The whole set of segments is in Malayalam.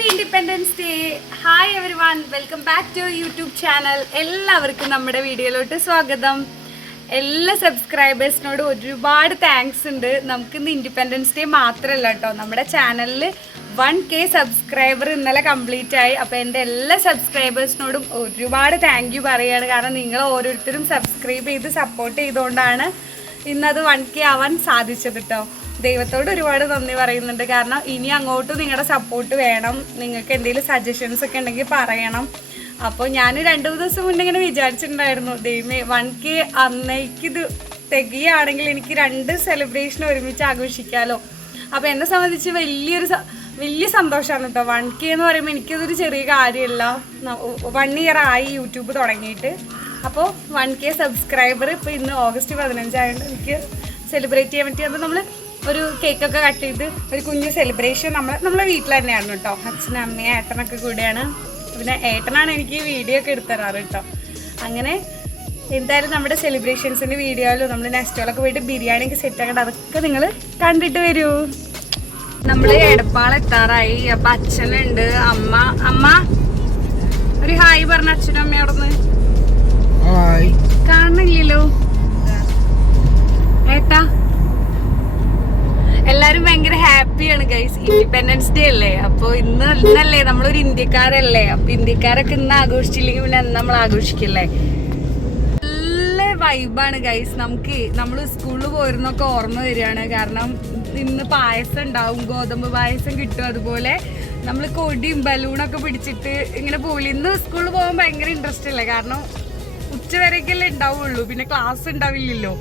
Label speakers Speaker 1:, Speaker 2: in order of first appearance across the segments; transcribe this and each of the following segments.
Speaker 1: Happy independence day hi everyone welcome back to YouTube channel എല്ലാവർക്കും നമ്മുടെ വീഡിയോയിലോട്ട് സ്വാഗതം. എല്ലാ സബ്സ്ക്രൈബേഴ്സിനോട് ഒരുപാട് താങ്ക്സ് ഉണ്ട്. നമുക്ക് ഇന്ന് ഇൻഡിപെൻഡൻസ് ഡേ മാത്രമല്ല കേട്ടോ. നമ്മുടെ ചാനലിൽ വൺ കെ സബ്സ്ക്രൈബർ ഇന്നലെ കംപ്ലീറ്റ് ആയി. അപ്പോൾ എന്റെ എല്ലാ സബ്സ്ക്രൈബേഴ്സിനോടും ഒരുപാട് താങ്ക് യു പറയുകയാണ് കാരണം നിങ്ങൾ ഓരോരുത്തരും സബ്സ്ക്രൈബ് ചെയ്ത് സപ്പോർട്ട് ചെയ്തുകൊണ്ടാണ് ഇന്നത് വൺ കെ ആവാൻ സാധിച്ചത് കേട്ടോ. ദൈവത്തോട് ഒരുപാട് നന്ദി പറയുന്നുണ്ട്. കാരണം ഇനി അങ്ങോട്ട് നിങ്ങളുടെ സപ്പോർട്ട് വേണം. നിങ്ങൾക്ക് എന്തെങ്കിലും സജഷൻസ് ഒക്കെ ഉണ്ടെങ്കിൽ പറയണം. അപ്പോൾ ഞാൻ രണ്ട് മൂന്ന് ദിവസം മുന്നേ ഇങ്ങനെ വിചാരിച്ചിട്ടുണ്ടായിരുന്നു. ദൈവമേ വൺ കെ അന്നേക്ക് ഇത് തികയാണെങ്കിൽ എനിക്ക് രണ്ട് സെലിബ്രേഷൻ ഒരുമിച്ച് ആഘോഷിക്കാമല്ലോ അപ്പോൾ എന്നെ സംബന്ധിച്ച് വലിയൊരു വലിയ സന്തോഷമാണ് കേട്ടോ വൺ കെ എന്ന് പറയുമ്പോൾ എനിക്കതൊരു ചെറിയ കാര്യമല്ല. വൺ ഇയർ ആയി യൂട്യൂബ് തുടങ്ങിയിട്ട്. അപ്പോൾ വൺ കെ സബ്സ്ക്രൈബർ ഇപ്പോൾ ഇന്ന് ഓഗസ്റ്റ് പതിനഞ്ചായതുകൊണ്ട് എനിക്ക് സെലിബ്രേറ്റ് ചെയ്യാൻ പറ്റിയത് നമ്മൾ ഒരു കേക്കൊക്കെ കട്ട് ചെയ്ത് ഒരു കുഞ്ഞു സെലിബ്രേഷൻ നമ്മൾ നമ്മളെ വീട്ടിൽ തന്നെയാണ് കേട്ടോ അച്ഛനും അമ്മയും ഏട്ടനൊക്കെ കൂടെയാണ്. പിന്നെ ഏട്ടനാണ് എനിക്ക് വീഡിയോ ഒക്കെ എടുത്തരാറ് കേട്ടോ അങ്ങനെ എന്തായാലും നമ്മുടെ സെലിബ്രേഷൻസിന്റെ വീഡിയോയിലും നമ്മൾ നെക്സ്റ്റോളൊക്കെ പോയിട്ട് ബിരിയാണി ഒക്കെ സെറ്റ് ആക്കേണ്ട. അതൊക്കെ നിങ്ങൾ കണ്ടിട്ട് വരൂ. നമ്മൾ എടപ്പാൾ എത്താറായി. അപ്പൊ അച്ഛനുണ്ട്. അമ്മ അമ്മ ഒരു ഹായ് പറഞ്ഞ അച്ഛനും അമ്മയോടൊന്ന്
Speaker 2: നിന്ന്
Speaker 1: കാണുന്നില്ലല്ലോ. ഏട്ടാ എല്ലാരും ഭയങ്കര ഹാപ്പിയാണ് ഗൈസ് ഇൻഡിപെൻഡൻസ് ഡേ അല്ലേ? അപ്പൊ ഇന്ന് ഇന്നല്ലേ? നമ്മളൊരു ഇന്ത്യക്കാരല്ലേ? അപ്പൊ ഇന്ത്യക്കാരൊക്കെ ഇന്ന് ആഘോഷിച്ചില്ലെങ്കിൽ പിന്നെ നമ്മൾ ആഘോഷിക്കല്ലേ? നല്ല വൈബാണ് ഗൈസ് നമുക്ക് നമ്മൾ സ്കൂളിൽ പോയിരുന്നൊക്കെ ഓർമ്മ വരികയാണ്. കാരണം ഇന്ന് പായസം ഉണ്ടാവും. ഗോതമ്പ് പായസം കിട്ടും. അതുപോലെ നമ്മൾ കൊടിയും ബലൂണൊക്കെ പിടിച്ചിട്ട് ഇങ്ങനെ പോകില്ല ഇന്ന് സ്കൂളിൽ പോകാൻ ഭയങ്കര ഇൻട്രസ്റ്റ് അല്ലേ? കാരണം ഉച്ച വരെയൊക്കെയല്ലേ ഉണ്ടാവുള്ളൂ. പിന്നെ ക്ലാസ് ഉണ്ടാവില്ലല്ലോ.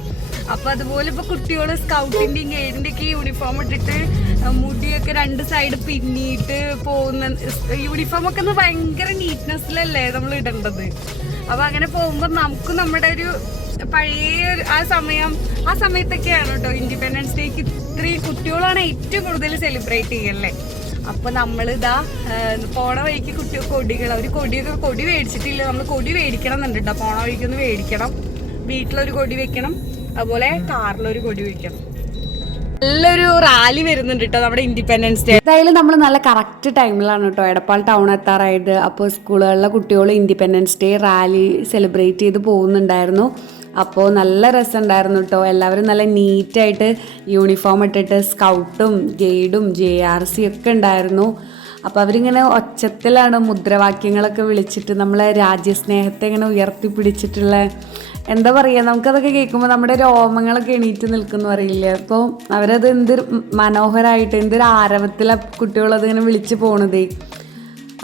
Speaker 1: അപ്പൊ അതുപോലെ ഇപ്പൊ കുട്ടികൾ സ്കൗട്ടിന്റെയും ഗൈഡിന്റെ ഒക്കെ യൂണിഫോം ഇട്ടിട്ട് മുടിയൊക്കെ രണ്ട് സൈഡ് പിന്നിയിട്ട് പോകുന്ന യൂണിഫോം ഒക്കെ ഒന്ന് ഭയങ്കര നീറ്റ്നെസ്സിലല്ലേ നമ്മൾ ഇടേണ്ടത്. അപ്പൊ അങ്ങനെ പോകുമ്പോ നമുക്ക് നമ്മുടെ ഒരു പഴയ ആ സമയം ആ സമയത്തൊക്കെയാണ് കേട്ടോ ഇൻഡിപെൻഡൻസ് ഡേക്ക് ഇത്രയും കുട്ടികളാണ് ഏറ്റവും കൂടുതൽ സെലിബ്രേറ്റ് ചെയ്യല്ലേ. അപ്പൊ നമ്മളിതാ പോണ വഴിക്ക് കുട്ടി കൊടികൾ അവർ കൊടിയൊക്കെ കൊടി മേടിച്ചിട്ടില്ല. നമ്മൾ കൊടി മേടിക്കണം എന്നുണ്ട് കേട്ടോ പോണ വഴിക്കൊന്ന് മേടിക്കണം. വീട്ടിലൊരു കൊടി വെക്കണം. അതുപോലെ കാറിലൊരു കൊടി വയ്ക്കണം നല്ലൊരു റാലി വരുന്നുണ്ട് കേട്ടോ നമ്മുടെ ഇൻഡിപെൻഡൻസ് ഡേ എന്തായാലും നമ്മൾ നല്ല കറക്റ്റ് ടൈമിലാണ് കേട്ടോ എടപ്പാൾ ടൗൺ എത്താറായിട്ട് അപ്പോൾ സ്കൂളുകളിലെ കുട്ടികൾ ഇൻഡിപെൻഡൻസ് ഡേ റാലി സെലിബ്രേറ്റ് ചെയ്ത് പോകുന്നുണ്ടായിരുന്നു. അപ്പോൾ നല്ല രസമുണ്ടായിരുന്നു കേട്ടോ എല്ലാവരും നല്ല നീറ്റായിട്ട് യൂണിഫോം ഇട്ടിട്ട് സ്കൗട്ടും ഗൈഡും ജെ ആർ സി ഒക്കെ ഉണ്ടായിരുന്നു. അപ്പോൾ അവരിങ്ങനെ ഒച്ചത്തിലാണ് മുദ്രാവാക്യങ്ങളൊക്കെ വിളിച്ചിട്ട് നമ്മളെ രാജ്യസ്നേഹത്തെ ഇങ്ങനെ ഉയർത്തിപ്പിടിച്ചിട്ടുള്ള എന്താ പറയുക നമുക്കതൊക്കെ കേൾക്കുമ്പോൾ നമ്മുടെ രോമങ്ങളൊക്കെ എണീറ്റ് നിൽക്കുന്നു അറിയില്ല? അപ്പോൾ അവരത് എന്തൊരു മനോഹരമായിട്ട് എന്തൊരു ആരവത്തിലെ കുട്ടികളത് ഇങ്ങനെ വിളിച്ച് പോണത്.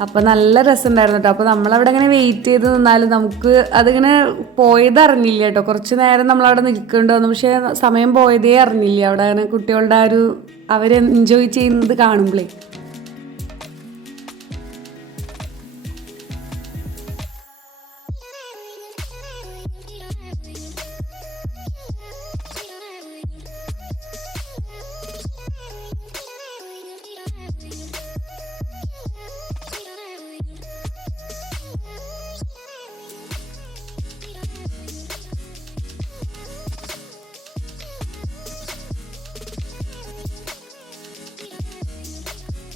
Speaker 1: അപ്പോൾ നല്ല രസമുണ്ടായിരുന്നു കേട്ടോ. അപ്പോൾ നമ്മളവിടെ ഇങ്ങനെ വെയിറ്റ് ചെയ്ത് നിന്നാലും നമുക്ക് അതിങ്ങനെ പോയത് അറിഞ്ഞില്ല കേട്ടോ. കുറച്ച് നേരം നമ്മളവിടെ നിൽക്കേണ്ടി പക്ഷേ സമയം പോയതേ അറിഞ്ഞില്ല. അവിടെ അങ്ങനെ കുട്ടികളുടെ ആ ഒരു അവർ എൻജോയ് ചെയ്യുന്നത് കാണുമ്പോഴേ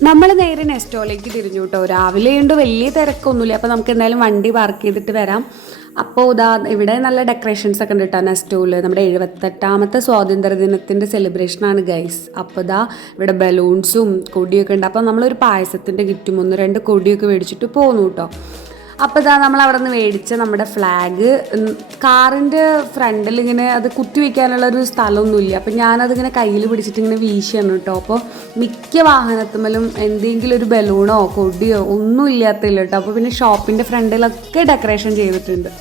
Speaker 1: നമ്മൾ നേരെ നെസ്റ്റോലേക്ക് തിരിഞ്ഞു കേട്ടോ രാവിലെ ഉണ്ട് വലിയ തിരക്കൊന്നുമില്ല അപ്പോൾ നമുക്ക് എന്തായാലും വണ്ടി പാർക്ക് ചെയ്തിട്ട് വരാം. അപ്പോൾ ഇതാ ഇവിടെ നല്ല ഡെക്കറേഷൻസ് ഒക്കെ ഉണ്ട് കേട്ടോ നെസ്റ്റോയിൽ നമ്മുടെ എഴുപത്തെട്ടാമത്തെ സ്വാതന്ത്ര്യ ദിനത്തിന്റെ സെലിബ്രേഷനാണ് ഗൈസ് അപ്പോൾ ഇതാ ഇവിടെ ബലൂൺസും കൊടിയൊക്കെ ഉണ്ട്. അപ്പോൾ നമ്മളൊരു പായസത്തിന്റെ കിറ്റും ഒന്ന് രണ്ട് കൊടിയൊക്കെ മേടിച്ചിട്ട് പോന്നു കേട്ടോ അപ്പോൾ ഇതാ നമ്മൾ അവിടെ നിന്ന് മേടിച്ച നമ്മുടെ ഫ്ലാഗ് കാറിന്റെ ഫ്രണ്ടിൽ ഇങ്ങനെ അത് കുത്തി വയ്ക്കാനുള്ള ഒരു സ്ഥലമൊന്നുമില്ല. അപ്പം ഞാനതിങ്ങനെ കയ്യിൽ പിടിച്ചിട്ട് ഇങ്ങനെ വീശിയാണ് കേട്ടോ. അപ്പോൾ മിക്ക വാഹനത്തുമ്മലും എന്തെങ്കിലും ഒരു ബലൂണോ കൊടിയോ ഒന്നും ഇല്ലാത്തില്ല കേട്ടോ. അപ്പോൾ പിന്നെ ഷോപ്പിന്റെ ഫ്രണ്ടിലൊക്കെ ഡെക്കറേഷൻ ചെയ്തിട്ടുണ്ട്.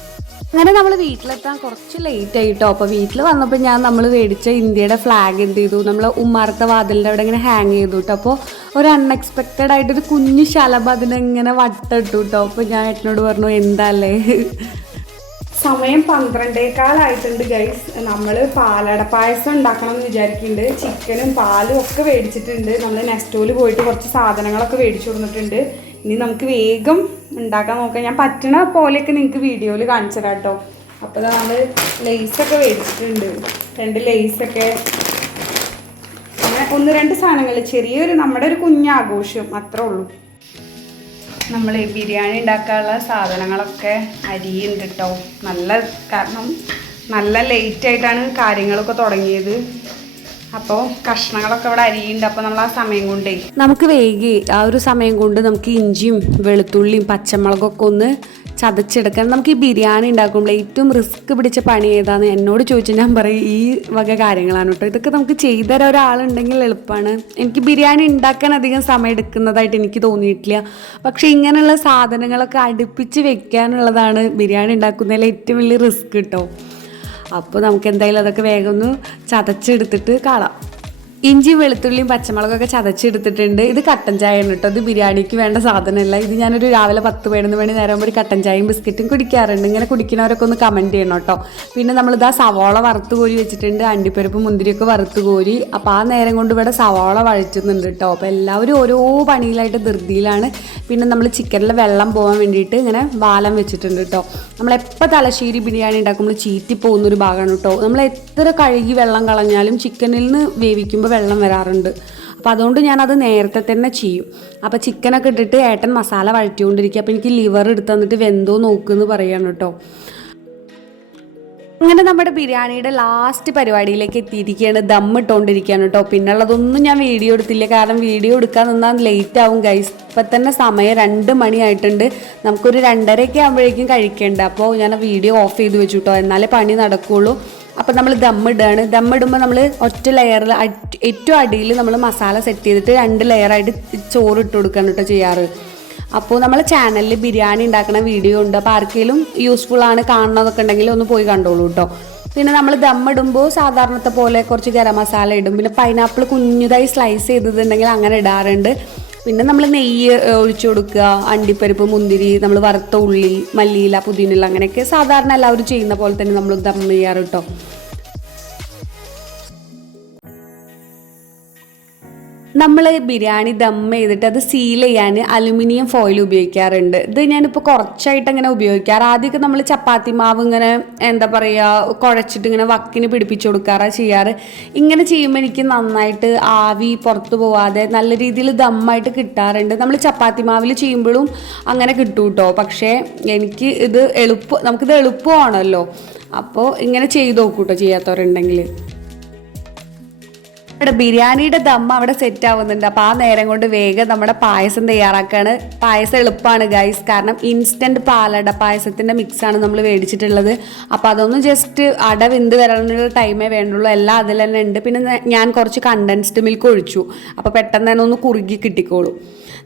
Speaker 1: അങ്ങനെ നമ്മൾ വീട്ടിലെത്താൻ കുറച്ച് ലേറ്റ് ആയിട്ടോ അപ്പോൾ വീട്ടിൽ വന്നപ്പോൾ ഞാൻ നമ്മൾ മേടിച്ച ഇന്ത്യയുടെ ഫ്ലാഗ് എന്ത് ചെയ്തു? നമ്മൾ ഉമ്മാർത്ത വാതിലിന്റെ അവിടെ ഇങ്ങനെ ഹാങ് ചെയ്തു കേട്ടോ അപ്പോൾ ഒരു അൺഎക്സ്പെക്റ്റഡ് ആയിട്ടൊരു കുഞ്ഞു ശലഭ അതിനെങ്ങനെ വട്ടിട്ടു കേട്ടോ അപ്പോൾ ഞാൻ ഏട്ടനോട് പറഞ്ഞു എന്താല്ലേ? സമയം പന്ത്രണ്ടേക്കാളായിട്ടുണ്ട് ഗൈസ് നമ്മൾ പാലട പായസം ഉണ്ടാക്കണം എന്ന് വിചാരിക്കുന്നുണ്ട്. ചിക്കനും പാലും ഒക്കെ മേടിച്ചിട്ടുണ്ട്. നമ്മൾ നെസ്റ്റോയിൽ പോയിട്ട് കുറച്ച് സാധനങ്ങളൊക്കെ മേടിച്ചു കൊടുത്തിട്ടുണ്ട്. ഇനി നമുക്ക് വേഗം ഉണ്ടാക്കാൻ നോക്കാം. ഞാൻ പറ്റണ പോലെയൊക്കെ നിങ്ങൾക്ക് വീഡിയോയിൽ കാണിച്ചു കേട്ടോ അപ്പോൾ നമ്മൾ ലേസൊക്കെ മേടിച്ചിട്ടുണ്ട് രണ്ട് ലേസൊക്കെ. ഒന്ന് രണ്ട് സാധനങ്ങൾ ചെറിയൊരു നമ്മുടെ ഒരു കുഞ്ഞാഘോഷം അത്രേ ഉള്ളൂ. നമ്മൾ ബിരിയാണി ഉണ്ടാക്കാനുള്ള സാധനങ്ങളൊക്കെ അരിയുണ്ട് കേട്ടോ നല്ല കാരണം നല്ല ലേറ്റായിട്ടാണ് കാര്യങ്ങളൊക്കെ തുടങ്ങിയത്. അപ്പോൾ കഷ്ണങ്ങളൊക്കെ ഇവിടെ അരിയുണ്ട് അപ്പോൾ നമ്മൾ ആ സമയം കൊണ്ടേ. നമുക്ക് വേഗി ആ ഒരു സമയം കൊണ്ട് നമുക്ക് ഇഞ്ചിയും വെളുത്തുള്ളിയും പച്ചമുളകൊക്കെ ഒന്ന് ചതച്ചെടുക്കാൻ നമുക്ക് ഈ ബിരിയാണി ഉണ്ടാക്കുമ്പോൾ ഏറ്റവും റിസ്ക് പിടിച്ച പണി ഏതാന്ന് എന്നോട് ചോദിച്ചാൽ ഞാൻ പറയും ഈ വക കാര്യങ്ങളാണ് കേട്ടോ. ഇതൊക്കെ നമുക്ക് ചെയ്തുതരാൻ ഒരാളുണ്ടെങ്കിൽ എളുപ്പമാണ്. എനിക്ക് ബിരിയാണി ഉണ്ടാക്കാൻ അധികം സമയം എടുക്കുന്നതായിട്ട് എനിക്ക് തോന്നിയിട്ടില്ല. പക്ഷേ ഇങ്ങനെയുള്ള സാധനങ്ങളൊക്കെ അടുപ്പിച്ച് വെക്കാനുള്ളതാണ് ബിരിയാണി ഉണ്ടാക്കുന്നതിൽ ഏറ്റവും വലിയ റിസ്ക് കേട്ടോ. അപ്പോൾ നമുക്ക് എന്തായാലും അതൊക്കെ വേഗം ഒന്ന് ചതച്ചെടുത്തിട്ട് കാണാം. ഇഞ്ചി വെളുത്തുള്ളിയും പച്ചമുളകൊക്കെ ചതച്ചെടുത്തിട്ടുണ്ട്. ഇത് കട്ടൻ ചായ ആണ് കേട്ടോ. ഇത് ബിരിയാണിക്ക് വേണ്ട സാധനമല്ല. ഇത് ഞാനൊരു രാവിലെ പത്ത് പതിനൊന്ന് മണി നേരം ഒരു കട്ടൻ ചായയും ബിസ്ക്കറ്റും കുടിക്കാറുണ്ട്. ഇങ്ങനെ കുടിക്കുന്നവരൊക്കെ ഒന്ന് കമന്റ് ചെയ്യണം കേട്ടോ. പിന്നെ നമ്മളിതാ സവോള വറുത്ത് കോരി വെച്ചിട്ടുണ്ട്. അണ്ടിപ്പരിപ്പ് മുന്തിരിയൊക്കെ വറുത്ത് കോരി. അപ്പോൾ ആ നേരം കൊണ്ട് ഇവിടെ സവോള വഴറ്റുന്നുണ്ട് കേട്ടോ. അപ്പോൾ എല്ലാവരും ഓരോ പണിയിലായിട്ട് ധൃതിയിലാണ്. പിന്നെ നമ്മൾ ചിക്കനിലെ വെള്ളം പോകാൻ വേണ്ടിയിട്ട് ഇങ്ങനെ വാലം വെച്ചിട്ടുണ്ട് കേട്ടോ. നമ്മളെപ്പോൾ തലശ്ശേരി ബിരിയാണി ഉണ്ടാക്കുമ്പോൾ ചീറ്റി പോകുന്നൊരു ഭാഗമാണ് കേട്ടോ. നമ്മൾ എത്ര കഴുകി വെള്ളം കളഞ്ഞാലും ചിക്കനിൽ നിന്ന് വേവിക്കുമ്പോൾ വെള്ളം വരാറുണ്ട്. അപ്പോൾ അതുകൊണ്ട് ഞാനത് നേരത്തെ തന്നെ ചെയ്യും. അപ്പോൾ ചിക്കനൊക്കെ ഇട്ടിട്ട് ഏട്ടൻ മസാല വഴറ്റിക്കൊണ്ടിരിക്കുക. അപ്പോൾ എനിക്ക് ലിവർ എടുത്ത് തന്നിട്ട് വെന്തോ നോക്കുമെന്ന് പറയാണ് കേട്ടോ അങ്ങനെ നമ്മുടെ ബിരിയാണിയുടെ ലാസ്റ്റ് പരിപാടിയിലേക്ക് എത്തിയിരിക്കുകയാണ്. ദം ഇട്ടുകൊണ്ടിരിക്കുകയാണ് കേട്ടോ പിന്നുള്ളതൊന്നും ഞാൻ വീഡിയോ എടുത്തില്ല. കാരണം വീഡിയോ എടുക്കാൻ നിന്നാൽ ലേറ്റ് ആവും ഗൈസ് ഇപ്പം തന്നെ സമയം രണ്ട് മണിയായിട്ടുണ്ട് നമുക്കൊരു രണ്ടരയൊക്കെ ആകുമ്പോഴേക്കും കഴിക്കേണ്ട. അപ്പോൾ ഞാൻ വീഡിയോ ഓഫ് ചെയ്ത് വെച്ചു കേട്ടോ എന്നാലേ പണി നടക്കുകയുള്ളൂ അപ്പോൾ നമ്മൾ ദമ്മിടുകയാണ് ദമ്മിടുമ്പോൾ നമ്മൾ ഒറ്റ ലെയറിൽ ഏറ്റവും അടിയിൽ നമ്മൾ മസാല സെറ്റ് ചെയ്തിട്ട് രണ്ട് ലെയറായിട്ട് ചോറ് ഇട്ട് കൊടുക്കുകയാണ് കേട്ടോ ചെയ്യാറ്. അപ്പോൾ നമ്മൾ ചാനലിൽ ബിരിയാണി ഉണ്ടാക്കുന്ന വീഡിയോ ഉണ്ട്. അപ്പോൾ ആർക്കെങ്കിലും യൂസ്ഫുൾ ആണ് കാണണമെന്നൊക്കെ ഉണ്ടെങ്കിൽ ഒന്ന് പോയി കണ്ടോളൂ കേട്ടോ പിന്നെ നമ്മൾ ദമ്മിടുമ്പോൾ സാധാരണത്തെ പോലെ കുറച്ച് ഗരം മസാല ഇടും. പിന്നെ പൈനാപ്പിൾ കുഞ്ഞുതായി സ്ലൈസ് ചെയ്തിട്ടുണ്ടെങ്കിൽ അങ്ങനെ ഇടാറുണ്ട്. പിന്നെ നമ്മൾ നെയ്യ് ഒഴിച്ചു കൊടുക്കുക. അണ്ടിപ്പരിപ്പ് മുന്തിരി നമ്മൾ വറുത്ത ഉള്ളി മല്ലിയില പുതിനില അങ്ങനെയൊക്കെ സാധാരണ എല്ലാവരും ചെയ്യുന്ന പോലെ തന്നെ നമ്മൾ ദം ചെയ്യാറ് കേട്ടോ നമ്മൾ ബിരിയാണി ദം ചെയ്തിട്ട് അത് സീൽ ചെയ്യാൻ അലുമിനിയം ഫോയിൽ ഉപയോഗിക്കാറുണ്ട്. ഇത് ഞാനിപ്പോൾ കുറച്ചായിട്ട് അങ്ങനെ ഉപയോഗിക്കാറ്. ആദ്യമൊക്കെ നമ്മൾ ചപ്പാത്തി മാവ് ഇങ്ങനെ എന്താ പറയുക കുഴച്ചിട്ട് ഇങ്ങനെ വക്കിന് പിടിപ്പിച്ചു കൊടുക്കാറാണ് ചെയ്യാറ്. ഇങ്ങനെ ചെയ്യുമ്പോൾ എനിക്ക് നന്നായിട്ട് ആവി പുറത്തു പോവാതെ നല്ല രീതിയിൽ ദമ്മായിട്ട് കിട്ടാറുണ്ട്. നമ്മൾ ചപ്പാത്തി മാവിൽ ചെയ്യുമ്പോഴും അങ്ങനെ കിട്ടും കേട്ടോ പക്ഷേ എനിക്ക് ഇത് എളുപ്പം നമുക്കിത് എളുപ്പമാണല്ലോ. അപ്പോൾ ഇങ്ങനെ ചെയ്ത് നോക്കൂട്ടോ ചെയ്യാത്തവരുണ്ടെങ്കിൽ ഇവിടെ ബിരിയാണിയുടെ ദമ്മ അവിടെ സെറ്റ് ആവുന്നുണ്ട്. അപ്പോൾ ആ നേരം കൊണ്ട് വേഗം നമ്മുടെ പായസം തയ്യാറാക്കാണ്. പായസം എളുപ്പമാണ് ഗൈസ് കാരണം ഇൻസ്റ്റന്റ് പാലട പായസത്തിന്റെ മിക്സാണ് നമ്മൾ മേടിച്ചിട്ടുള്ളത് അപ്പോൾ അതൊന്നും ജസ്റ്റ് അട വെന്ത് വരാനുള്ള ടൈമേ വേണ്ടുള്ളൂ. എല്ലാം അതിൽ തന്നെ ഉണ്ട്. പിന്നെ ഞാൻ കുറച്ച് കണ്ടൻസ്ഡ് മിൽക്ക് ഒഴിച്ചു. അപ്പോൾ പെട്ടെന്ന് തന്നെ ഒന്ന് കുറുകി കിട്ടിക്കോളും.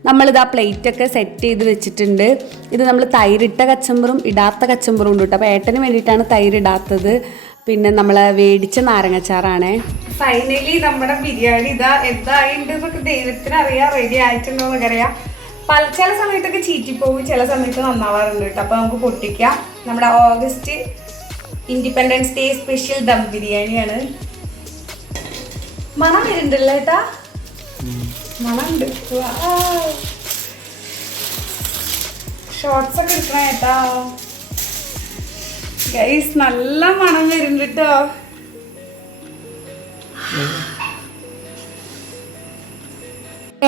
Speaker 1: ആ പ്ലേറ്റൊക്കെ സെറ്റ് ചെയ്ത് വെച്ചിട്ടുണ്ട്. ഇത് നമ്മൾ തൈരിട്ട കച്ചമ്പറും ഇടാത്ത കച്ചമ്പറും ഉണ്ട് കേട്ടോ. അപ്പോൾ ഏട്ടന് വേണ്ടിയിട്ടാണ് തൈരിടാത്തത്. പിന്നെ നമ്മൾ വേടിച്ച നാരങ്ങച്ചാറാണേ. ഫൈനലി നമ്മുടെ ബിരിയാണി ഇതാ എന്തായിട്ടുണ്ട് എന്നൊക്കെ ദൈവത്തിന് അറിയാം റെഡി ആയിട്ടുണ്ടോ എന്നൊക്കെ അറിയാം. പല ചില സമയത്തൊക്കെ ചീറ്റിപ്പോവും ചില സമയത്ത് നന്നാവാറുണ്ട് കേട്ടോ. അപ്പോൾ നമുക്ക് പൊട്ടിക്കാം. നമ്മുടെ August independence day special dum ബിരിയാണിയാണ്. മണം വരുന്നുണ്ടല്ലോ ഏട്ടാ? മണമുണ്ട്. ഷോർട്സ് ഒക്കെ എടുക്കണേട്ടാ ഗൈസ് നല്ല മണം വരുന്നുണ്ട് കേട്ടോ. Yeah.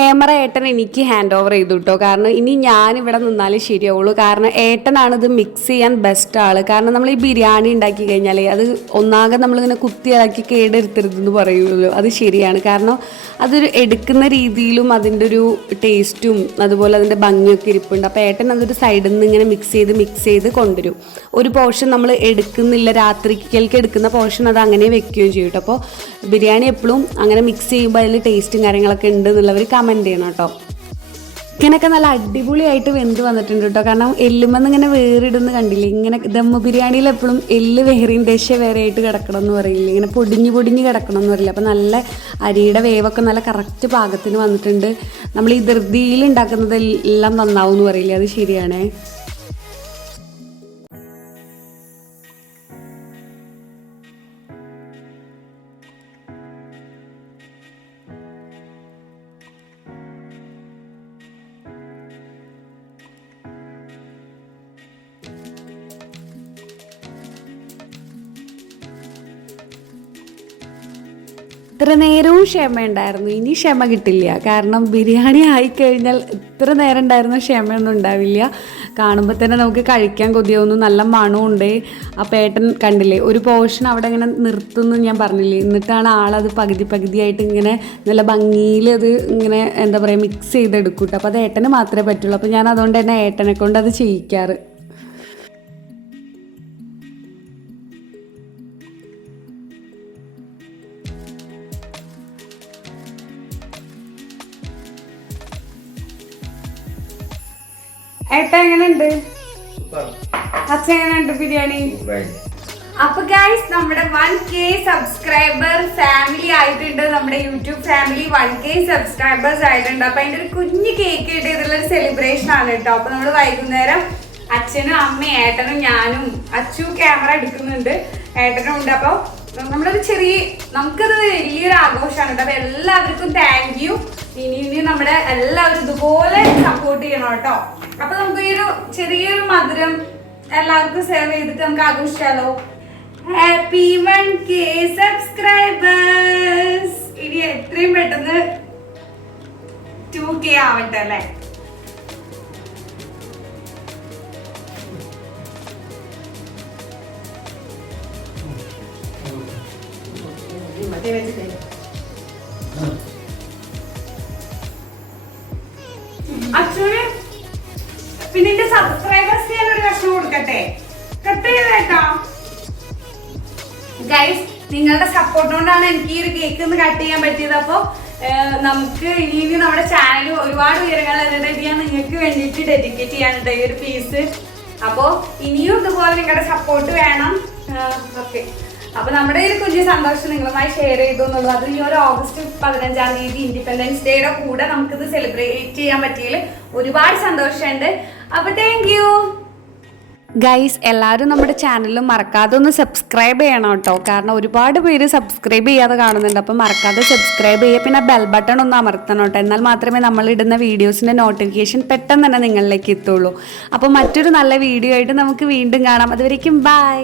Speaker 1: ക്യാമറ ഏട്ടൻ എനിക്ക് ഹാൻഡ് ഓവർ ചെയ്തു കേട്ടോ കാരണം ഇനി ഞാൻ ഇവിടെ നിന്നാലേ ശരിയാവുള്ളൂ. കാരണം ഏട്ടനാണ് ഇത് മിക്സ് ചെയ്യാൻ ബെസ്റ്റ് ആൾ. കാരണം നമ്മൾ ഈ ബിരിയാണി ഉണ്ടാക്കി കഴിഞ്ഞാൽ അത് ഒന്നാകെ നമ്മളിങ്ങനെ കുത്തി ഇളക്കി കേടെടുത്തരുതെന്ന് പറയുള്ളൂ. അത് ശരിയാണ്. കാരണം അതൊരു എടുക്കുന്ന രീതിയിലും അതിന്റെ ഒരു ടേസ്റ്റും അതുപോലെ അതിന്റെ ഭംഗിയൊക്കെ ഇരിപ്പുണ്ട്. അപ്പോൾ ഏട്ടൻ അതൊരു സൈഡിൽ നിന്ന് ഇങ്ങനെ മിക്സ് ചെയ്ത് മിക്സ് ചെയ്ത് കൊണ്ടുവരും. ഒരു പോർഷൻ നമ്മൾ എടുക്കുന്നില്ല രാത്രിക്കൽക്ക് എടുക്കുന്ന പോർഷൻ അത് അങ്ങനെ വെക്കുകയും ചെയ്യും കേട്ടോ അപ്പോൾ ബിരിയാണി എപ്പോഴും അങ്ങനെ മിക്സ് ചെയ്യുമ്പോൾ അതിൽ ടേസ്റ്റും കാര്യങ്ങളൊക്കെ ഉണ്ട് എന്നുള്ളവർ കമന്റ് ചെയ്യണം കേട്ടോ ഇങ്ങനെയൊക്കെ നല്ല അടിപൊളിയായിട്ട് വെന്ത് വന്നിട്ടുണ്ട് കേട്ടോ കാരണം എല്ലുമെന്ന് ഇങ്ങനെ വേറിടുന്ന കണ്ടില്ലേ? ഇങ്ങനെ ദമ്മ ബിരിയാണിയിൽ എപ്പോഴും എല്ല് വേറെയും ദശ വേറെ ആയിട്ട് കിടക്കണം എന്ന് പറയില്ല? ഇങ്ങനെ പൊടിഞ്ഞ് പൊടിഞ്ഞ് കിടക്കണം എന്ന് പറയില്ല? അപ്പോൾ നല്ല അരിയുടെ വേവൊക്കെ നല്ല കറക്റ്റ് പാകത്തിന് വന്നിട്ടുണ്ട്. നമ്മൾ ഈ ധൃതിയിൽ ഉണ്ടാക്കുന്നത് എല്ലാം നന്നാവും എന്ന് പറയില്ല? അത് ശരിയാണേ. ഇത്ര നേരവും ക്ഷമ ഉണ്ടായിരുന്നു. ഇനി ക്ഷമ കിട്ടില്ല. കാരണം ബിരിയാണി ആയിക്കഴിഞ്ഞാൽ ഇത്ര നേരം ഉണ്ടായിരുന്ന ക്ഷമയൊന്നും ഉണ്ടാവില്ല. കാണുമ്പോൾ തന്നെ നമുക്ക് കഴിക്കാൻ കൊതിയാവുന്നു. നല്ല മണമുണ്ട് ആ പേട്ടൻ കണ്ടില്ലേ? ഒരു പോർഷൻ അവിടെ ഇങ്ങനെ നിർത്തുന്നു ഞാൻ പറഞ്ഞില്ലേ? എന്നിട്ടാണ് ആളത് പകുതി പകുതിയായിട്ട് ഇങ്ങനെ നല്ല ഭംഗിയിൽ അത് ഇങ്ങനെ എന്താ പറയുക മിക്സ് ചെയ്തെടുക്കൂട്ടോ. അപ്പോൾ അത് ഏട്ടന് മാത്രമേ പറ്റുള്ളൂ. അപ്പോൾ ഞാൻ അതുകൊണ്ട് തന്നെ ഏട്ടനെ കൊണ്ട് അത് ചെയ്യിക്കാറ്. ഏട്ടാ എങ്ങനെയുണ്ട്? അച്ഛ എങ്ങനെയുണ്ട് ബിരിയാണി? അപ്പൊ ഗൈസ് നമ്മുടെ വൺ കെ സബ്സ്ക്രൈബർ ഫാമിലി ആയിട്ടുണ്ട്. നമ്മുടെ YouTube family one K subscribers ആയിട്ടുണ്ട്. അപ്പൊ അതിന്റെ ഒരു കുഞ്ഞു കേക്ക് കിട്ടി ഒരു സെലിബ്രേഷൻ ആണ് കേട്ടോ. അപ്പൊ നമ്മൾ വൈകുന്നേരം അച്ഛനും അമ്മയും ഏട്ടനും ഞാനും അച്ചു ക്യാമറ എടുക്കുന്നുണ്ട്. ഏട്ടനും ഉണ്ട്. അപ്പൊ നമ്മളൊരു ചെറിയ നമുക്കത് വലിയൊരു ആഘോഷമാണ് കേട്ടോ. അപ്പൊ എല്ലാവർക്കും താങ്ക് യു ഇനി ഇനി നമ്മുടെ എല്ലാവരും ഇതുപോലെ സപ്പോർട്ട് ചെയ്യണം കേട്ടോ. അപ്പൊ നമുക്ക് ഈ ഒരു ചെറിയൊരു മധുരം എല്ലാവർക്കും സേവ് ചെയ്തിട്ട് നമുക്ക് ആഘോഷിച്ചാലോ? ഹാപ്പി വൺ കെ സബ്സ്ക്രൈബേഴ്സ് ഇനി എത്രയും പെട്ടെന്ന് ടു കെ ആവട്ടെ അല്ലേ? ഗൈസ് നിങ്ങളുടെ സപ്പോർട്ട് കൊണ്ടാണ് എനിക്ക് ഈ ഒരു കേക്ക് ഒന്ന് കട്ട് ചെയ്യാൻ പറ്റിയത്. അപ്പോൾ നമുക്ക് ഇനി നമ്മുടെ ചാനൽ ഒരുപാട് ഉയരങ്ങൾ എത്തിയിട്ട് ഞാൻ നിങ്ങൾക്ക് വേണ്ടിയിട്ട് ഡെഡിക്കേറ്റ് ചെയ്യാനുണ്ട് ഈ ഒരു പീസ് അപ്പോൾ ഇനിയും ഇതുപോലെ നിങ്ങളുടെ സപ്പോർട്ട് വേണം. ഓക്കെ അപ്പൊ നമ്മുടെ ഒരു കുഞ്ഞു സന്തോഷം നിങ്ങളുമായി ഷെയർ ചെയ്തു എന്നുള്ളത് അത് ഈ ഒരു ഓഗസ്റ്റ് പതിനഞ്ചാം തീയതി ഇൻഡിപെൻഡൻസ് ഡേയുടെ കൂടെ നമുക്കിത് സെലിബ്രേറ്റ് ചെയ്യാൻ പറ്റിയതിൽ ഒരുപാട് സന്തോഷമുണ്ട്. അപ്പൊ താങ്ക് ഗൈസ് എല്ലാവരും നമ്മുടെ ചാനൽ മറക്കാതെ ഒന്ന് സബ്സ്ക്രൈബ് ചെയ്യണം കേട്ടോ. കാരണം ഒരുപാട് പേര് സബ്സ്ക്രൈബ് ചെയ്യാതെ കാണുന്നുണ്ട്. അപ്പം മറക്കാതെ സബ്സ്ക്രൈബ് ചെയ്യുക. പിന്നെ ബെൽ ബട്ടൺ ഒന്ന് അമർത്തണം കേട്ടോ. എന്നാൽ മാത്രമേ നമ്മൾ ഇടുന്ന വീഡിയോസിന്റെ നോട്ടിഫിക്കേഷൻ പെട്ടെന്ന് തന്നെ നിങ്ങളിലേക്ക് എത്തുള്ളൂ. അപ്പോൾ മറ്റൊരു നല്ല വീഡിയോ ആയിട്ട് നമുക്ക് വീണ്ടും കാണാം. അതുവരേക്കും ബൈ